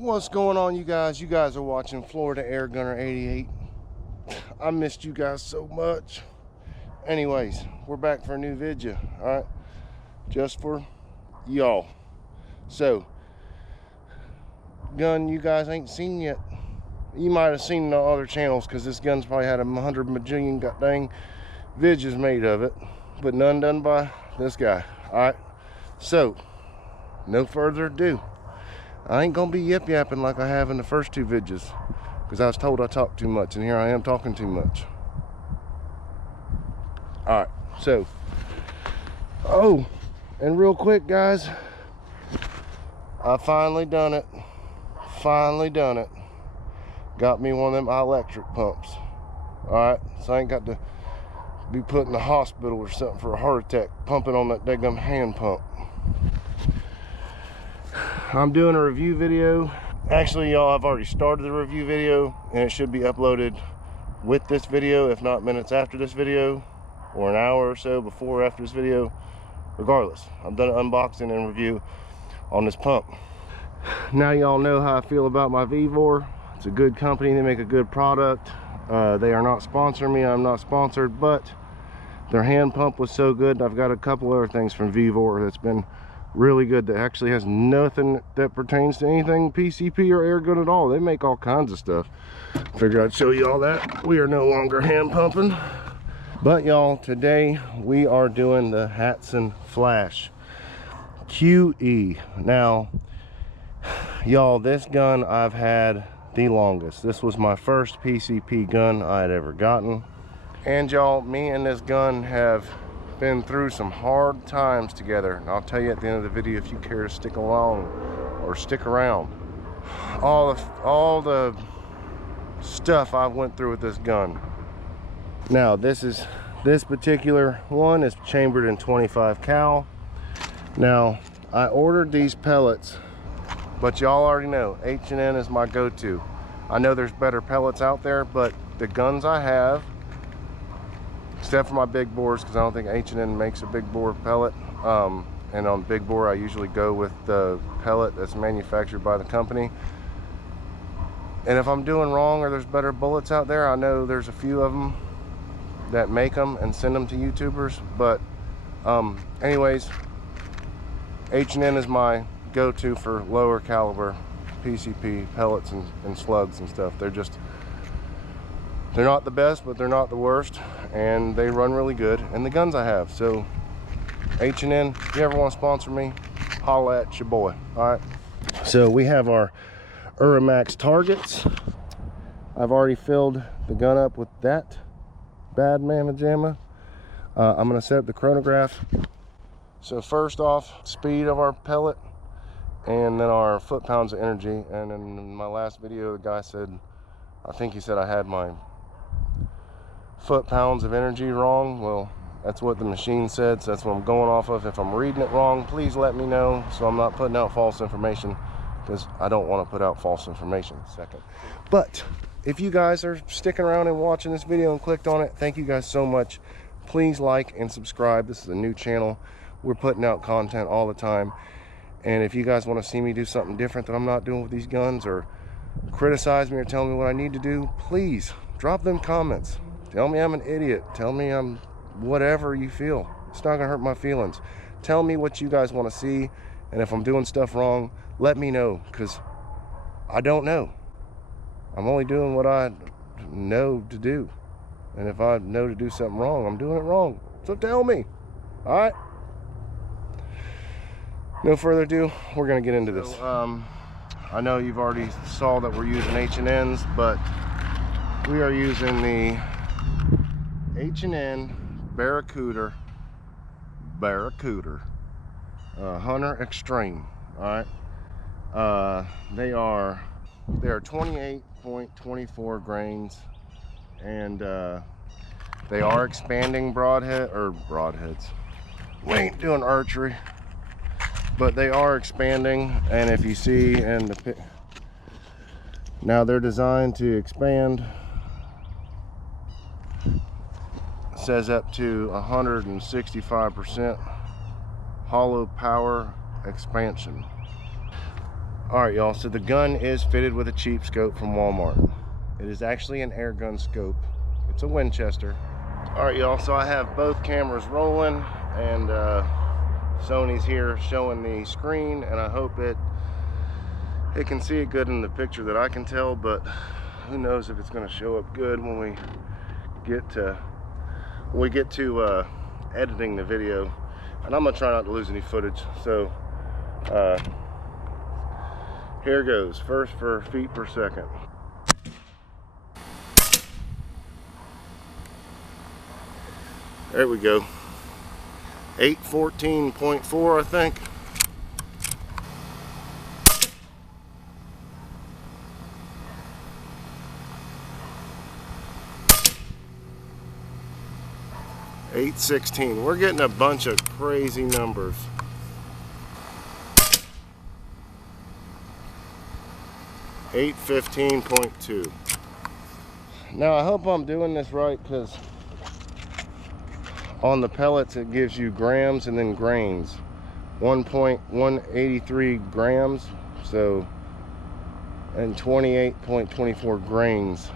What's going on, you guys? You guys are watching Florida Air Gunner 88. I missed you guys so much. Anyways, we're back for a new video, all right? Just for y'all. So, gun you guys ain't seen yet. You might have seen the other channels because this gun's probably had 100 bajillion dang videos made of it, but none done by this guy, all right? So, no further ado. I ain't gonna be yip-yapping like I have in the first two videos because I was told I talked too much, and here I am talking too much. Alright, so, oh, and real quick, guys, I finally done it. Got me one of them electric pumps. Alright, so I ain't got to be put in the hospital or something for a heart attack pumping on that daggum hand pump. I'm doing a review video. Actually, y'all, I've already started the review video and it should be uploaded with this video, if not minutes after this video, or an hour or so before or after this video. Regardless, I've done an unboxing and review on this pump. Now y'all know how I feel about my Vevor. It's a good company, they make a good product. They are not sponsoring me, I'm not sponsored, but their hand pump was so good. I've got a couple other things from Vevor that's been really good that actually has nothing that pertains to anything PCP or air gun at all. They make all kinds of stuff. Figured I'd show you all that. We are no longer hand pumping. But y'all, today we are doing the Hatsan Flash QE. Now, y'all, this gun I've had the longest. This was my first PCP gun I had ever gotten. And y'all, me and this gun have been through some hard times together, and I'll tell you at the end of the video if you care to stick along or stick around. All the stuff I went through with this gun. Now this particular one is chambered in 25 cal. Now I ordered these pellets, but y'all already know H&N is my go-to. I know there's better pellets out there, but the guns I have, except for my big bores, because I don't think H&N makes a big bore pellet, and on big bore I usually go with the pellet that's manufactured by the company. And if I'm doing wrong or there's better bullets out there, I know there's a few of them that make them and send them to YouTubers, but anyways, H&N is my go-to for lower caliber PCP pellets and slugs and stuff. They're not the best, but they're not the worst, and they run really good. And the guns I have, so H&N, if you ever want to sponsor me, holla at your boy. All right. So we have our Uramax targets. I've already filled the gun up with that bad mamma jamma. I'm gonna set up the chronograph. So first off, speed of our pellet, and then our foot-pounds of energy. And in my last video, the guy said, I think he said I had my foot-pounds of energy wrong. Well, that's what the machine said, so that's what I'm going off of. If I'm reading it wrong, please let me know so I'm not putting out false information, because I don't want to put out false information. Second, but if you guys are sticking around and watching this video and clicked on it, thank you guys so much. Please like and subscribe. This is a new channel. We're putting out content all the time, and if you guys want to see me do something different that I'm not doing with these guns, or criticize me or tell me what I need to do, please drop them comments. Tell me I'm an idiot. Tell me I'm whatever you feel. It's not gonna hurt my feelings. Tell me what you guys want to see, and if I'm doing stuff wrong, let me know, because I don't know. I'm only doing what I know to do, and if I know to do something wrong, I'm doing it wrong. So tell me. All right. No further ado, we're gonna get into this. I know you've already saw that we're using H&Ns, but we are using the H&N Barracuda Hunter Extreme. All right, they are 28.24 grains, and they are expanding broadheads. We ain't doing archery, but they are expanding. And if you see in the now, they're designed to expand. Says up to 165% hollow power expansion. All right, y'all, so the gun is fitted with a cheap scope from Walmart. It is actually an air gun scope. It's a Winchester. All right, y'all, so I have both cameras rolling, and Sony's here showing the screen, and I hope it can see it good in the picture that I can tell, but who knows if it's going to show up good when we get to editing the video. And I'm gonna try not to lose any footage, so here goes. First for feet per second. There we go. 814.4, I think. .816. We're getting a bunch of crazy numbers. .815.2. Now I hope I'm doing this right, because on the pellets it gives you grams and then grains. 1.183 grams, so, and 28.24 grains.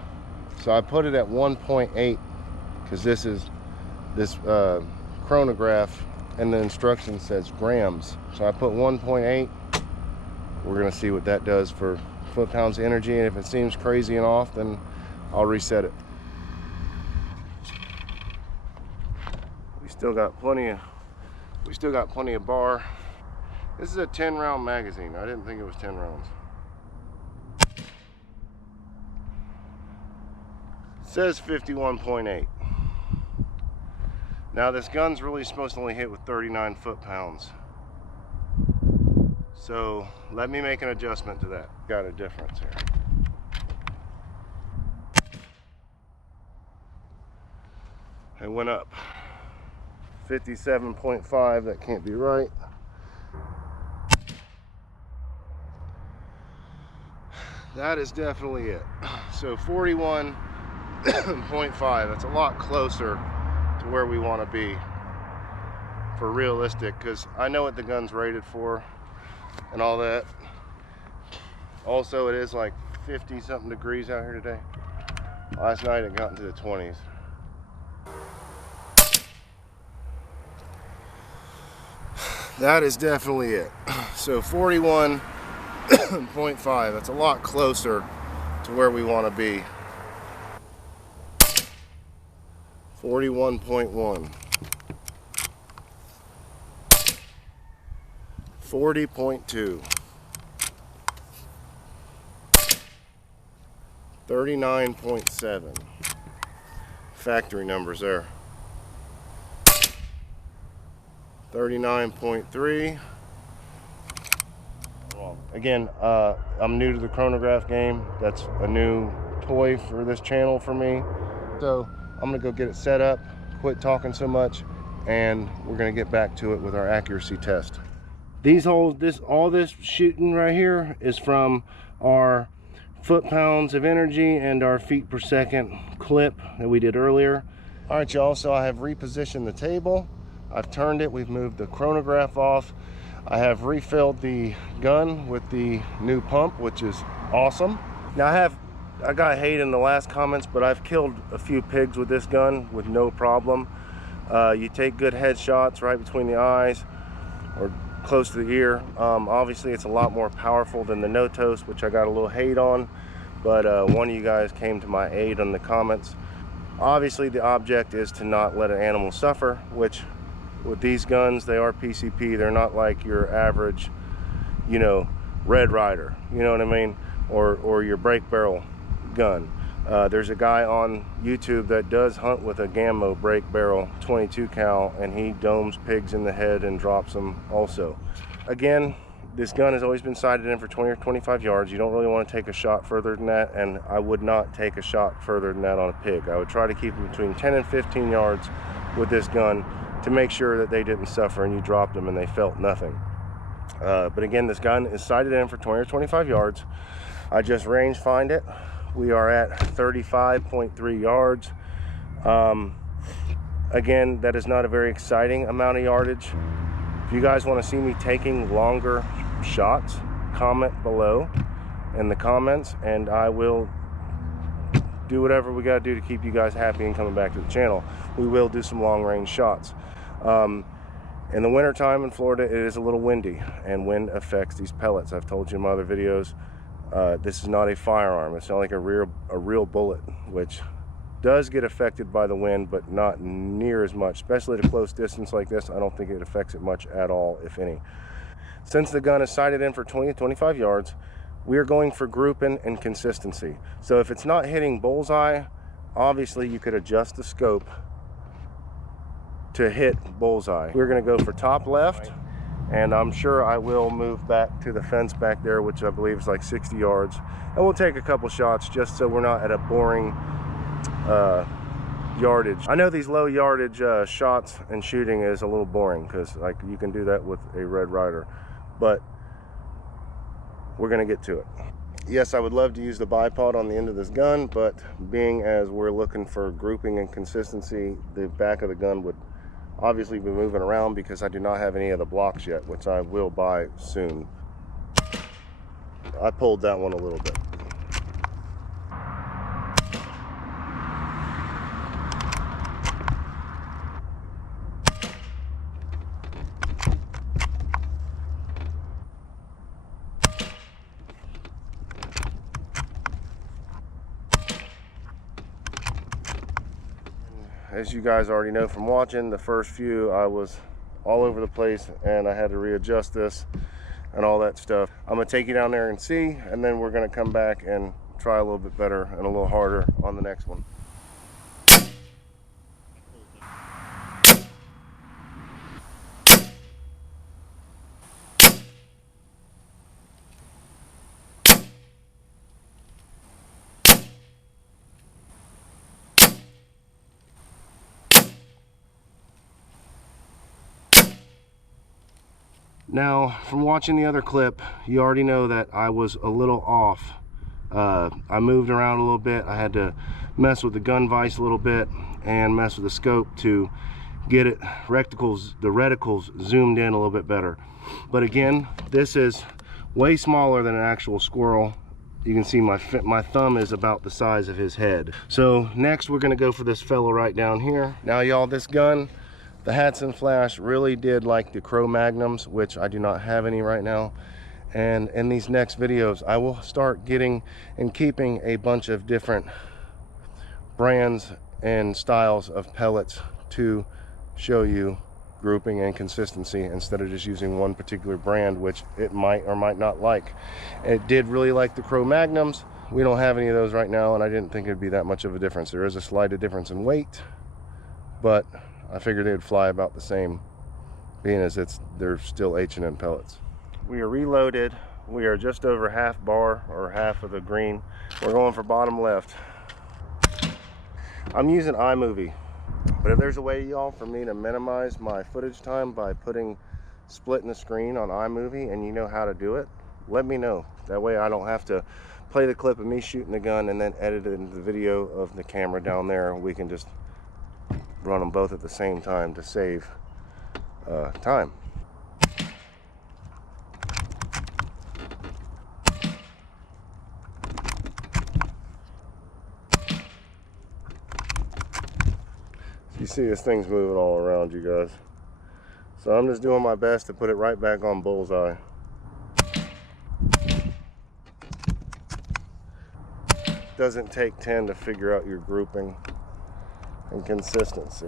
So I put it at 1.8 because this chronograph and the instruction says grams. So I put 1.8. We're gonna see what that does for foot-pounds of energy, and if it seems crazy and off, then I'll reset it. We still got plenty of bar. This is a 10-round magazine. I didn't think it was 10 rounds. It says 51.8. Now this gun's really supposed to only hit with 39 foot-pounds. So let me make an adjustment to that. Got a difference here. It went up. 57.5, that can't be right. That is definitely it. So 41.5, that's a lot closer to where we want to be for realistic, because I know what the gun's rated for and all that. Also, it is like 50 something degrees out here today. Last night it got into the 20s. That is definitely it. So 41.5, that's a lot closer to where we want to be. 41.1. 40.2. 39.7. Factory numbers there. 39.3. Again, I'm new to the chronograph game. That's a new toy for this channel for me. So I'm gonna go get it set up, quit talking so much, and we're gonna get back to it with our accuracy test. All this shooting right here is from our foot-pounds of energy and our feet per second clip that we did earlier. All right, y'all, so I have repositioned the table. I've turned it, we've moved the chronograph off. I have refilled the gun with the new pump, which is awesome. Now I got hate in the last comments, but I've killed a few pigs with this gun with no problem. You take good headshots right between the eyes or close to the ear. Obviously it's a lot more powerful than the Notos, which I got a little hate on, but one of you guys came to my aid in the comments. Obviously the object is to not let an animal suffer, which with these guns, they are PCP. They're not like your average, you know, Red Ryder, you know what I mean, or your break barrel gun. There's a guy on YouTube that does hunt with a Gammo break barrel 22 cal, and he domes pigs in the head and drops them also. Again, this gun has always been sighted in for 20 or 25 yards. You don't really want to take a shot further than that, and I would not take a shot further than that on a pig. I would try to keep them between 10 and 15 yards with this gun to make sure that they didn't suffer and you dropped them and they felt nothing. But again, this gun is sighted in for 20 or 25 yards. I just range find it. We are at 35.3 yards. Again, that is not a very exciting amount of yardage. If you guys want to see me taking longer shots, comment below in the comments, and I will do whatever we got to do to keep you guys happy and coming back to the channel. We will do some long range shots. In the winter time in Florida, it is a little windy, and wind affects these pellets. I've told you in my other videos, this is not a firearm. It's not like a real bullet, which does get affected by the wind, but not near as much, especially at a close distance like this. I don't think it affects it much at all, if any. Since the gun is sighted in for 20 to 25 yards, we are going for grouping and consistency. So if it's not hitting bullseye, obviously you could adjust the scope to hit bullseye. We're going to go for top left, and I'm sure I will move back to the fence back there, which I believe is like 60 yards, and we'll take a couple shots just so we're not at a boring yardage. I know these low yardage shots and shooting is a little boring, because like you can do that with a Red Ryder, but we're going to get to it. Yes, I would love to use the bipod on the end of this gun, but being as we're looking for grouping and consistency, the back of the gun would obviously be moving around because I do not have any of the blocks yet, which I will buy soon. I pulled that one a little bit. As you guys already know from watching the first few, I was all over the place and I had to readjust this and all that stuff. I'm gonna take you down there and see, and then we're gonna come back and try a little bit better and a little harder on the next one. Now, from watching the other clip, you already know that I was a little off. I moved around a little bit. I had to mess with the gun vise a little bit and mess with the scope to get it the reticles zoomed in a little bit better. But again, this is way smaller than an actual squirrel. You can see my thumb is about the size of his head. So next we're gonna go for this fellow right down here. Now y'all, this gun, the Hatsan Flash, really did like the Cro Magnums, which I do not have any right now. And in these next videos, I will start getting and keeping a bunch of different brands and styles of pellets to show you grouping and consistency instead of just using one particular brand, which it might or might not like. It did really like the Cro Magnums. We don't have any of those right now, and I didn't think it'd be that much of a difference. There is a slight difference in weight, but I figured they would fly about the same, being as they're still H&N pellets. We are reloaded. We are just over half bar, or half of the green. We're going for bottom left. I'm using iMovie, but if there's a way, y'all, for me to minimize my footage time by splitting the screen on iMovie, and you know how to do it, let me know. That way I don't have to play the clip of me shooting the gun and then edit it into the video of the camera down there. We can just run them both at the same time to save time. You see this thing's moving all around you guys. So I'm just doing my best to put it right back on bullseye. Doesn't take 10 to figure out your grouping and consistency.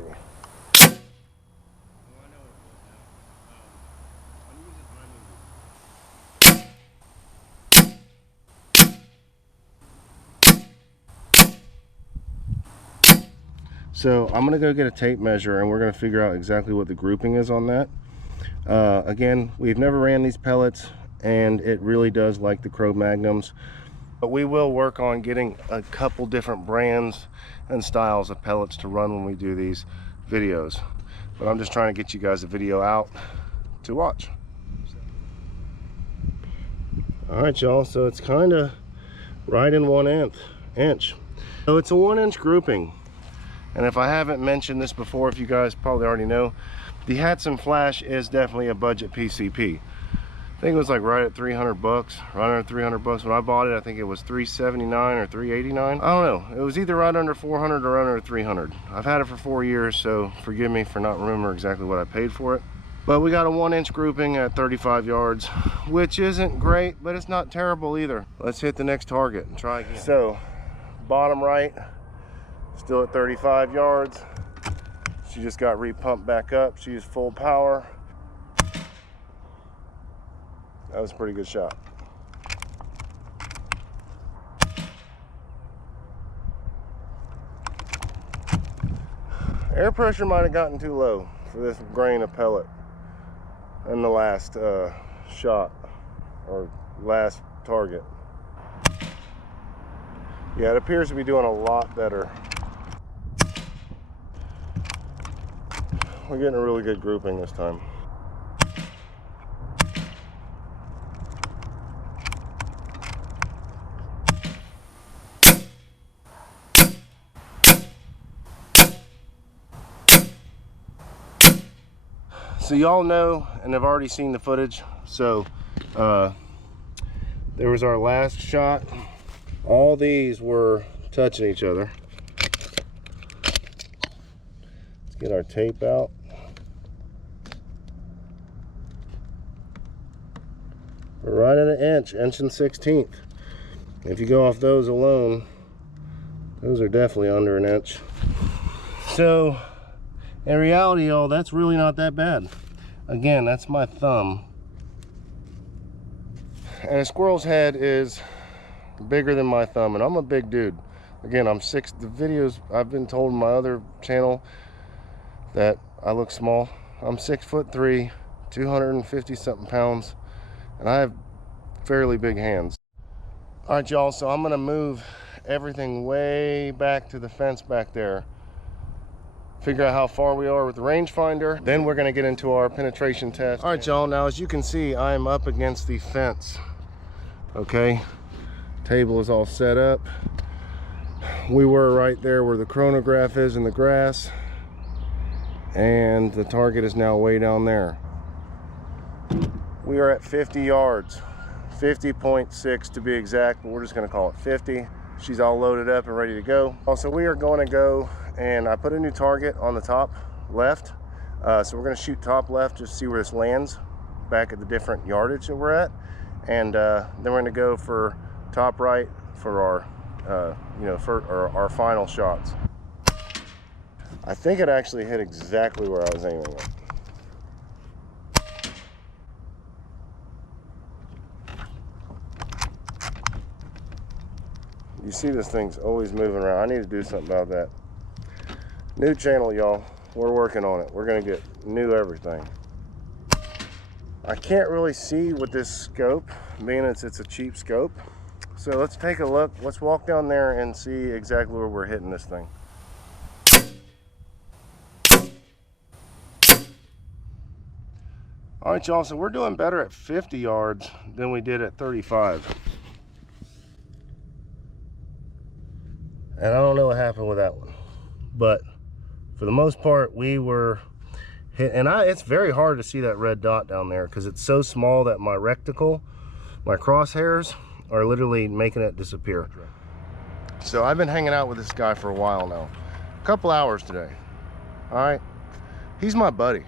So I'm gonna go get a tape measure and we're gonna figure out exactly what the grouping is on that. Again, we've never ran these pellets and it really does like the Cro Magnums, but we will work on getting a couple different brands and styles of pellets to run when we do these videos. But I'm just trying to get you guys a video out to watch. All right, y'all, so it's kind of right in 1 inch. So it's a 1-inch grouping. And if I haven't mentioned this before, if you guys probably already know, the Hatsan Flash is definitely a budget PCP. I think it was like right at 300 bucks, right under 300 bucks. When I bought it, I think it was 379 or 389. I don't know. It was either right under 400 or under 300. I've had it for 4 years, so forgive me for not remembering exactly what I paid for it. But we got a 1-inch grouping at 35 yards, which isn't great, but it's not terrible either. Let's hit the next target and try again. So, bottom right, still at 35 yards. She just got re-pumped back up. She used full power. That was a pretty good shot. Air pressure might have gotten too low for this grain of pellet in the last shot or last target. Yeah, it appears to be doing a lot better. We're getting a really good grouping this time. So y'all know and have already seen the footage. So there was our last shot. All these were touching each other. Let's get our tape out. We're right at an inch and 1/16. If you go off those alone, those are definitely under an inch. So in reality, y'all, that's really not that bad. Again, that's my thumb. And a squirrel's head is bigger than my thumb, and I'm a big dude. Again, I'm 6. The videos, I've been told in my other channel that I look small. I'm 6'3", 250 something pounds, and I have fairly big hands. All right, y'all, so I'm gonna move everything way back to the fence back there. Figure out how far we are with the rangefinder. Then we're gonna get into our penetration test. All right, y'all, now as you can see, I am up against the fence. Okay, table is all set up. We were right there where the chronograph is in the grass, and the target is now way down there. We are at 50 yards, 50.6 to be exact, but we're just gonna call it 50. She's all loaded up and ready to go. Also, we are going to go, and I put a new target on the top left. So we're gonna shoot top left just to see where this lands back at the different yardage that we're at. And then we're gonna go for top right for our, for our final shots. I think it actually hit exactly where I was aiming at. You see this thing's always moving around. I need to do something about that. New channel, y'all. We're working on it. We're gonna get new everything. I can't really see with this scope, being it's a cheap scope. So let's take a look. Let's walk down there and see exactly where we're hitting this thing. All right, y'all, so we're doing better at 50 yards than we did at 35. And I don't know what happened with that one, but for the most part, we were hit. And it's very hard to see that red dot down there because it's so small that my reticle, my crosshairs, are literally making it disappear. So I've been hanging out with this guy for a while now, a couple hours today. All right, he's my buddy.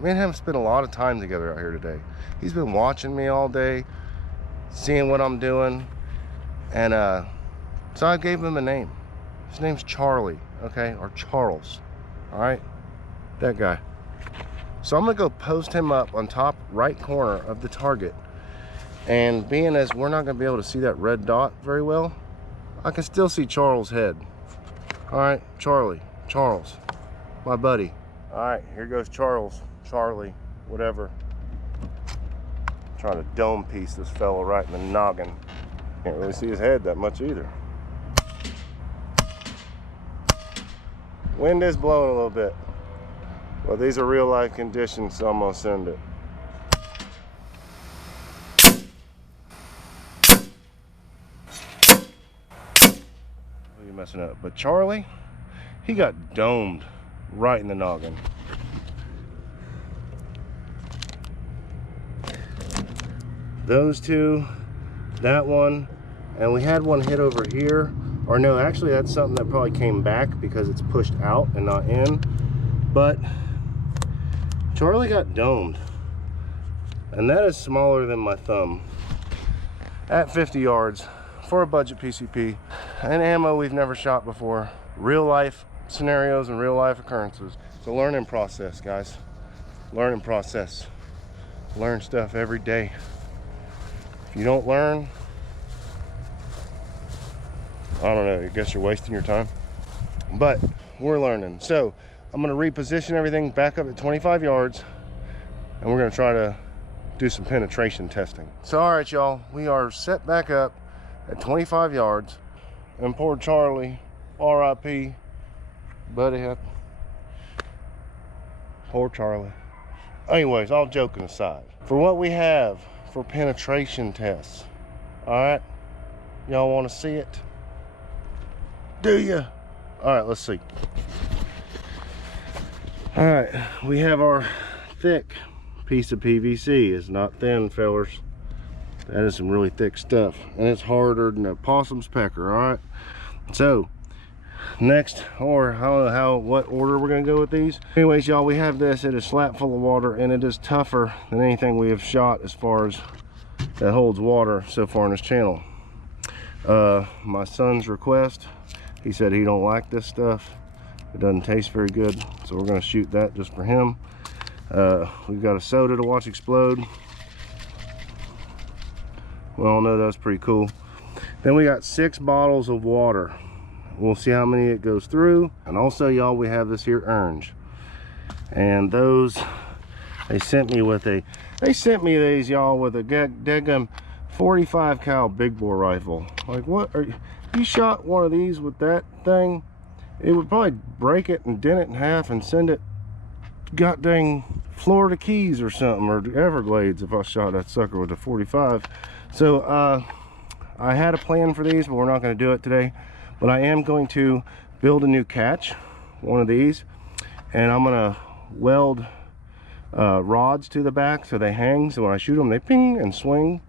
Me and him spent a lot of time together out here today. He's been watching me all day, seeing what I'm doing, and so I gave him a name. His name's Charlie, okay, or Charles, all right, that guy. So I'm gonna go post him up on top right corner of the target, and being as we're not gonna be able to see that red dot very well, I can still see Charles' head. All right, Charles, my buddy. All right, here goes Charlie, whatever. I'm trying to dome piece this fellow right in the noggin. Can't really see his head that much either. Wind is blowing a little bit. Well, these are real life conditions, so I'm gonna send it. You're messing up. But Charlie, he got domed right in the noggin. those two, that one, and we had one hit over here. Or no, actually that's something that probably came back because it's pushed out and not in. But Charlie got domed, and that is smaller than my thumb at 50 yards for a budget PCP and ammo we've never shot before. Real life scenarios and real life occurrences. It's a learning process, guys. Learning process. Learn stuff every day. If you don't learn, I don't know, I guess you're wasting your time. But we're learning. So I'm gonna reposition everything back up at 25 yards, and we're gonna try to do some penetration testing. So all right, y'all, we are set back up at 25 yards, and poor Charlie, RIP, buddy, poor Charlie. Anyways, all joking aside, for what we have for penetration tests, all right, y'all want to see it? Do you? All right, let's see. All right, we have our thick piece of PVC. It's not thin, fellers. That is some really thick stuff, and it's harder than a possum's pecker. All right, so next, or I don't know what order we're gonna go with these. Anyways, y'all, we have this. It is slap full of water, and it is tougher than anything we have shot as far as that holds water so far in this channel. My son's request, he said he don't like this stuff. It doesn't taste very good, so we're gonna shoot that just for him. We've got a soda to watch explode. We all know that's pretty cool. Then we got 6 bottles of water. We'll see how many it goes through. And also, y'all, we have this here orange. And those, they sent me these, y'all, with a daggum 45 cal big bore rifle. Like, what are you shot one of these with that thing? It would probably break it and dent it in half and send it god dang Florida Keys or something, or Everglades, if I shot that sucker with a 45. So I had a plan for these, but we're not going to do it today. But I am going to build a new catch, one of these, and I'm going to weld rods to the back so they hang, so when I shoot them they ping and swing.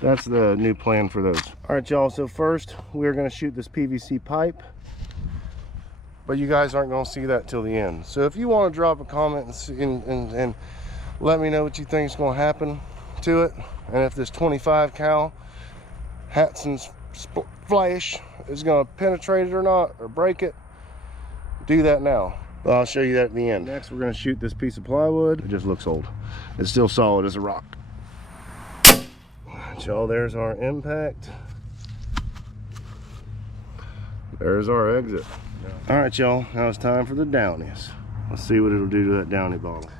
That's the new plan for those. All right, y'all, so first we're going to shoot this PVC pipe, but you guys aren't going to see that till the end. So if you want to drop a comment and let me know what you think is going to happen to it, and if this 25 cal Hatsan's flash is going to penetrate it or not, or break it, do that now. Well, I'll show you that at the end. Next, we're going to shoot this piece of plywood. It just looks old. It's still solid as a rock. Y'all, there's our impact. There's our exit. All right, y'all, now it's time for the downies. Let's see what it'll do to that downy bottle.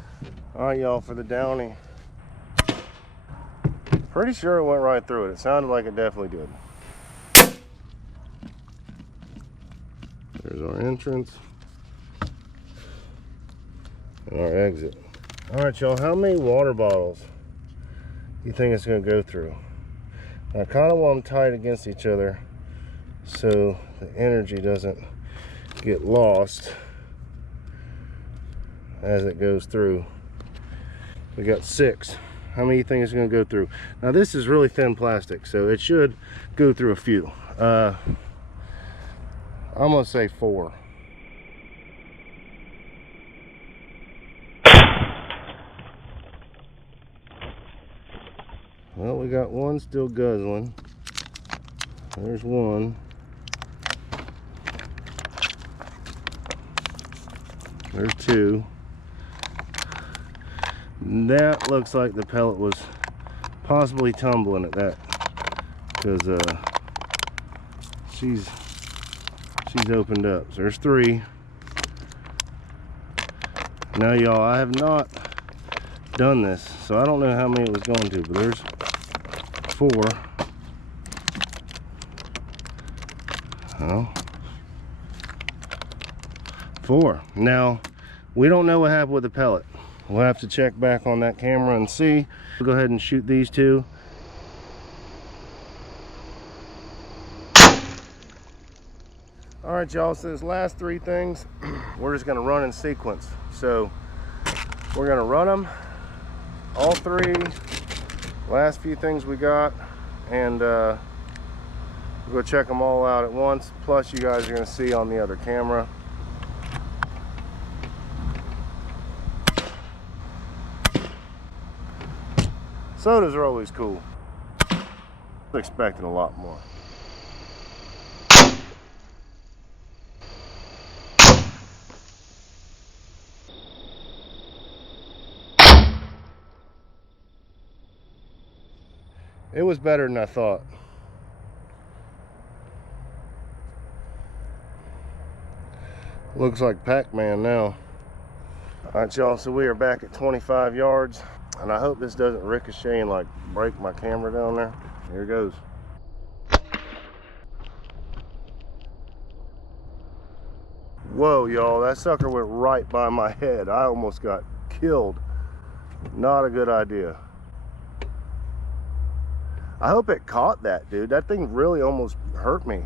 All right, y'all, for the downy. Pretty sure it went right through it. It sounded like it definitely did. There's our entrance and our exit. All right, y'all, how many water bottles do you think it's going to go through? I kind of want them tight against each other so the energy doesn't get lost as it goes through. We got 6. How many do you think it's going to go through? Now this is really thin plastic, so it should go through a few. I'm going to say 4. Well, we got one still guzzling. There's one. There's 2. That looks like the pellet was possibly tumbling at that, because she's opened up. So there's 3. Now, y'all, I have not done this, so I don't know how many it was going to, but there's 4. Oh, 4. Now, we don't know what happened with the pellet. We'll have to check back on that camera and see. We'll go ahead and shoot these 2. All right, y'all, so these last 3 things, we're just gonna run in sequence. So we're gonna run them, all 3, last few things we got, and we'll go check them all out at once. Plus you guys are going to see on the other camera. Sodas are always cool. I was expecting a lot more. It was better than I thought. Looks like Pac-Man now. All right, y'all, so we are back at 25 yards, and I hope this doesn't ricochet and like break my camera down there. Here it goes. Whoa, y'all, that sucker went right by my head. I almost got killed. Not a good idea. I hope it caught that, dude. That thing really almost hurt me.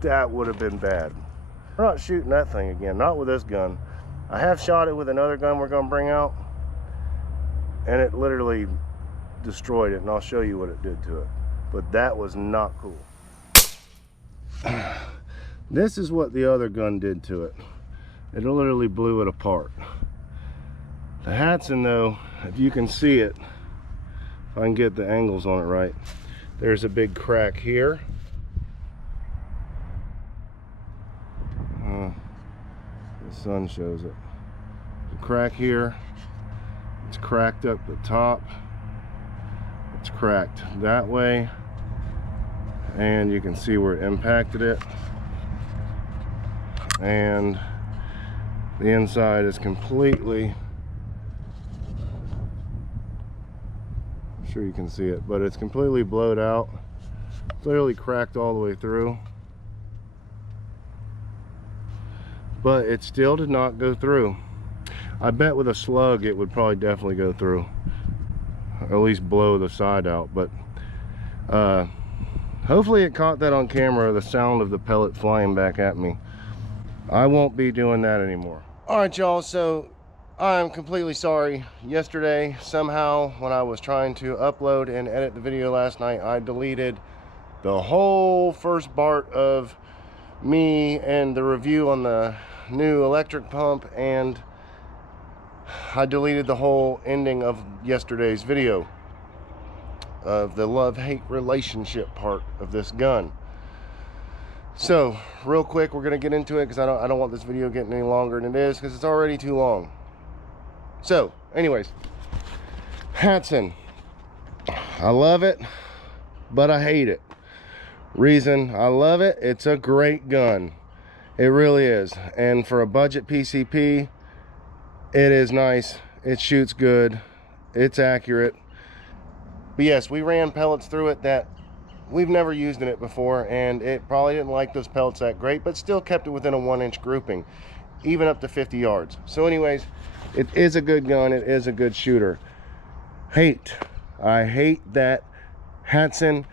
That would have been bad. We're not shooting that thing again, not with this gun. I have shot it with another gun we're gonna bring out, and it literally destroyed it, and I'll show you what it did to it. But that was not cool. This is what the other gun did to it. It literally blew it apart. The Hatsan, though, if you can see it, if I can get the angles on it right, there's a big crack here. The sun shows it. The crack here. It's cracked up the top. It's cracked that way, and you can see where it impacted it. And the inside is completely, I'm sure you can see it, but it's completely blowed out, clearly cracked all the way through, but it still did not go through. I bet with a slug it would probably definitely go through, or at least blow the side out. But hopefully it caught that on camera, the sound of the pellet flying back at me. I won't be doing that anymore. All right, y'all, so I'm completely sorry. Yesterday, somehow, when I was trying to upload and edit the video last night, I deleted the whole first part of me and the review on the new electric pump, and I deleted the whole ending of yesterday's video of the love-hate relationship part of this gun. So real quick, we're gonna get into it because I don't want this video getting any longer than it is, because it's already too long. So anyways, Hatsan, I love it, but I hate it. Reason I love it, it's a great gun. It really is. And for a budget PCP, it is nice. It shoots good. It's accurate. But yes, we ran pellets through it that we've never used in it before, and it probably didn't like those pellets that great, but still kept it within a 1-inch grouping, even up to 50 yards. So anyways, it is a good gun. It is a good shooter. I hate that Hatsan,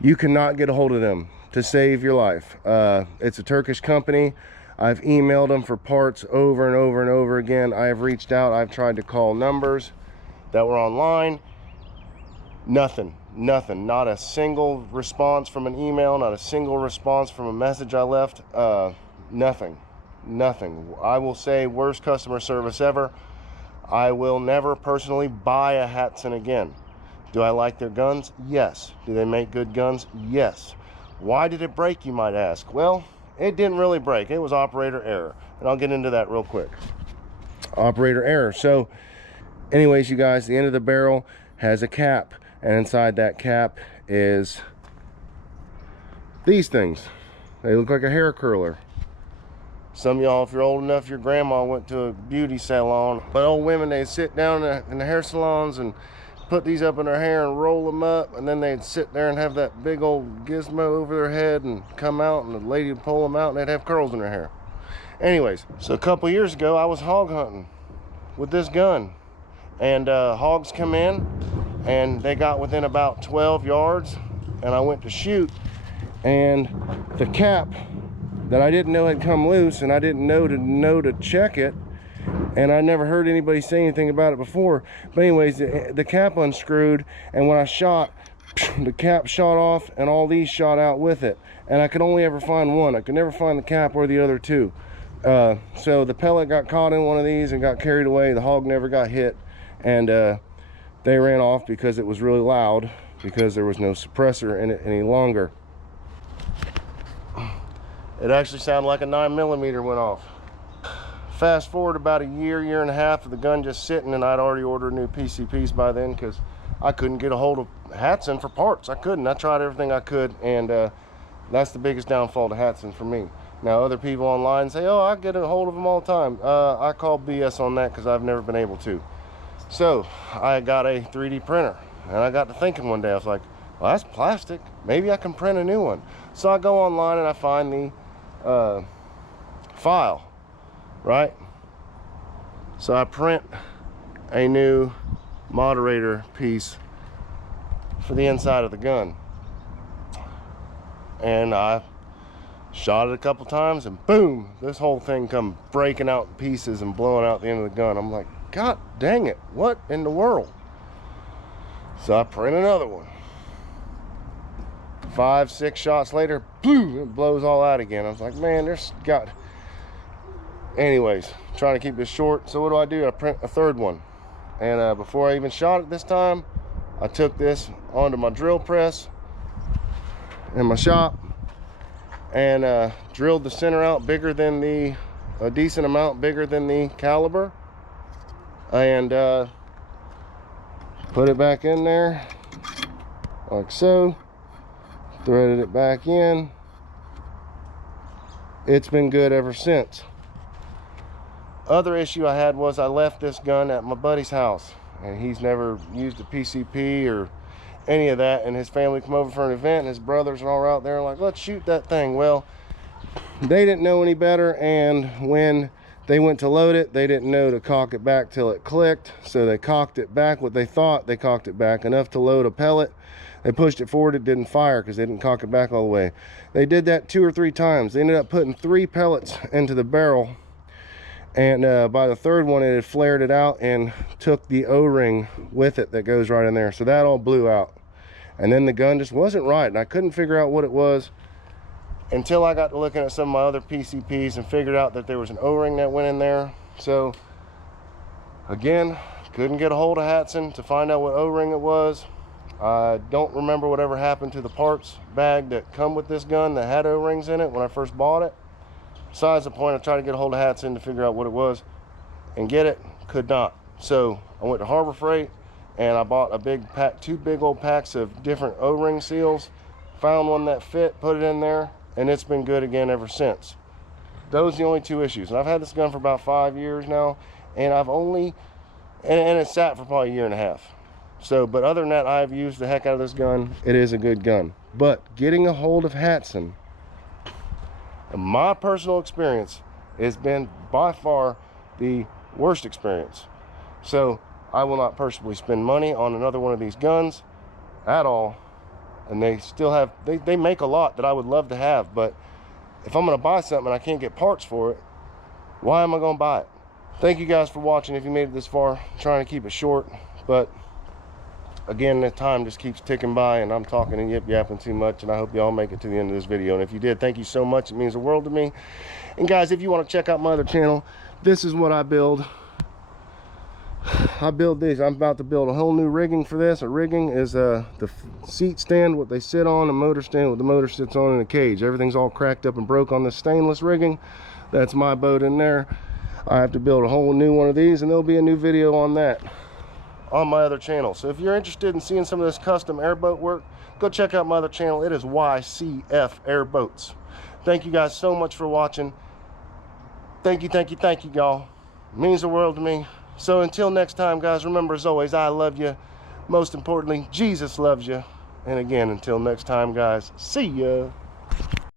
you cannot get a hold of them to save your life. It's a Turkish company. I've emailed them for parts over and over and over again. I have reached out. I've tried to call numbers that were online. Nothing. Not a single response from an email, not a single response from a message I left. Nothing. I will say, worst customer service ever. I will never personally buy a Hatsan again. Do I like their guns? Yes. Do they make good guns? Yes. Why did it break, you might ask? Well, it didn't really break. It was operator error, and I'll get into that real quick. Operator error. So anyways, you guys, the end of the barrel has a cap, and inside that cap is these things. They look like a hair curler. Some of y'all, if you're old enough, your grandma went to a beauty salon. But old women, they'd sit down in the hair salons and put these up in their hair and roll them up, and then they'd sit there and have that big old gizmo over their head and come out, and the lady would pull them out, and they'd have curls in their hair. Anyways, so a couple years ago, I was hog hunting with this gun, and hogs come in, and they got within about 12 yards, and I went to shoot, and the cap that I didn't know had come loose, and I didn't know to check it, and I never heard anybody say anything about it before. But anyways, the cap unscrewed, and when I shot, the cap shot off and all these shot out with it, and I could only ever find one. I could never find the cap or the other two. So the pellet got caught in one of these and got carried away. The hog never got hit, and they ran off because it was really loud, because there was no suppressor in it any longer. It actually sounded like a 9mm went off. Fast forward about a year and a half of the gun just sitting, and I'd already ordered new PCPs by then because I couldn't get a hold of Hatsan for parts. I couldn't. I tried everything I could, and that's the biggest downfall to Hatsan for me. Now, other people online say, oh, I get a hold of them all the time. I call BS on that because I've never been able to. So I got a 3D printer, and I got to thinking one day, I was like, well, that's plastic. Maybe I can print a new one. So I go online and I find the file, right? So I print a new moderator piece for the inside of the gun, and I shot it a couple times, and boom, this whole thing come breaking out in pieces and blowing out the end of the gun. I'm like, God dang it, what in the world? So I print another one. 5, 6 shots later, boom, it blows all out again. I was like, man, there's got... Anyways, trying to keep this short, so what do? I print a third one. And before I even shot it this time, I took this onto my drill press in my shop and drilled the center out bigger than a decent amount bigger than the caliber, and put it back in there like so, threaded it back in. It's been good ever since. Other issue I had was I left this gun at my buddy's house, and he's never used a PCP or any of that, and his family come over for an event, and his brothers are all out there like, let's shoot that thing. Well, they didn't know any better, and when they went to load it, they didn't know to cock it back till it clicked, so they cocked it back what they thought. They cocked it back enough to load a pellet. They pushed it forward, it didn't fire because they didn't cock it back all the way. They did that 2 or 3 times. They ended up putting 3 pellets into the barrel, and by the third one it had flared it out and took the O-ring with it that goes right in there, so that all blew out. And then the gun just wasn't right, and I couldn't figure out what it was until I got to looking at some of my other PCPs and figured out that there was an O-ring that went in there. So again, couldn't get a hold of Hatsan to find out what O-ring it was. I don't remember whatever happened to the parts bag that come with this gun that had O-rings in it when I first bought it. Besides the point, I tried to get a hold of Hatsan to figure out what it was and get it, could not. So I went to Harbor Freight and I bought a big pack, 2 big old packs of different O-ring seals, found one that fit, put it in there, and it's been good again ever since. Those are the only 2 issues. And I've had this gun for about 5 years now, and I've only, and it's sat for probably a year and a half. So, but other than that, I've used the heck out of this gun. It is a good gun. But getting a hold of Hatsan, in my personal experience, has been by far the worst experience. So I will not personally spend money on another one of these guns at all. And they still have, they make a lot that I would love to have, but if I'm gonna buy something and I can't get parts for it, why am I gonna buy it? Thank you guys for watching. If you made it this far, I'm trying to keep it short, but again, the time just keeps ticking by and I'm talking and yip-yapping too much, and I hope y'all make it to the end of this video. And if you did, thank you so much. It means the world to me. And guys, if you want to check out my other channel, this is what I build. I build these. I'm about to build a whole new rigging for this. A rigging is the seat stand, what they sit on, a motor stand, what the motor sits on, in a cage. Everything's all cracked up and broke on this stainless rigging. That's my boat in there. I have to build a whole new one of these, and there'll be a new video on that on my other channel. So if you're interested in seeing some of this custom airboat work, go check out my other channel. It is YCF Airboats. Thank you guys so much for watching. Thank you, y'all. It means the world to me. So until next time, guys, remember, as always, I love you. Most importantly, Jesus loves you. And again, until next time, guys, see ya.